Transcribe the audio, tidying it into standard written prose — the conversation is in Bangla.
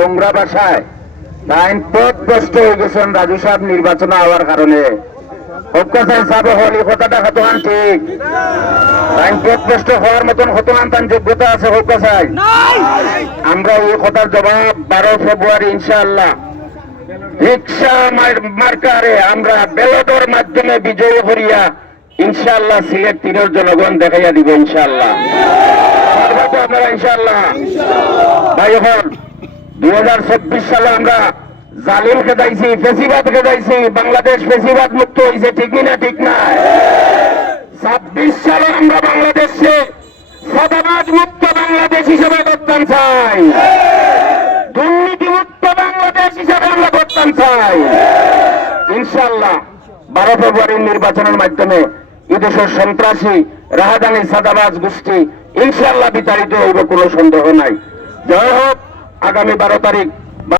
নোংরা ভাষায় তাই পথভ্রষ্ট হয়ে গেছেন রাজু সাহেব নির্বাচন হওয়ার কারণে। হকাসাই সাহেব হল এই কথাটা হতমান ঠিক তাই পথভ্রষ্ট হওয়ার মতন হতমান তার যোগ্যতা আছে হকাসাই। আমরা এই কথার জবাব 12 ফেব্রুয়ারি ইনশাআল্লাহ রিক্সা মার্কারে আমরা ব্যালটের মাধ্যমে বিজয়ী করিয়া ইনশাআল্লাহ সিলেট 3-এর জনগণ দেখাইয়া দিব ইনশাআল্লাহ। আপনারা ইনশাআল্লাহ ভাই হল 2024 সালে আমরা জালিম খেদাইছি, ফেসিবাদ খেদাইছি, বাংলাদেশ ফেসিবাদ মুক্ত হয়েছে, ঠিক না? ঠিক না? 26 সালে আমরা বাংলাদেশে সদাবাদ মুক্ত বাংলাদেশ হিসেবে করতাম চাই, দুর্নীতি মুক্ত বাংলাদেশ হিসেবে আমরা করতাম চাই। ইনশাআল্লাহ 12 ফেব্রুয়ারির নির্বাচনের মাধ্যমে এদেশের সন্ত্রাসী রাহাদানি সাদাবাজ গোষ্ঠী ইনশাআল্লাহ বিতাড়িত হইব, কোনো সন্দেহ নাই। জয় হোক। আগামী 12 তারিখ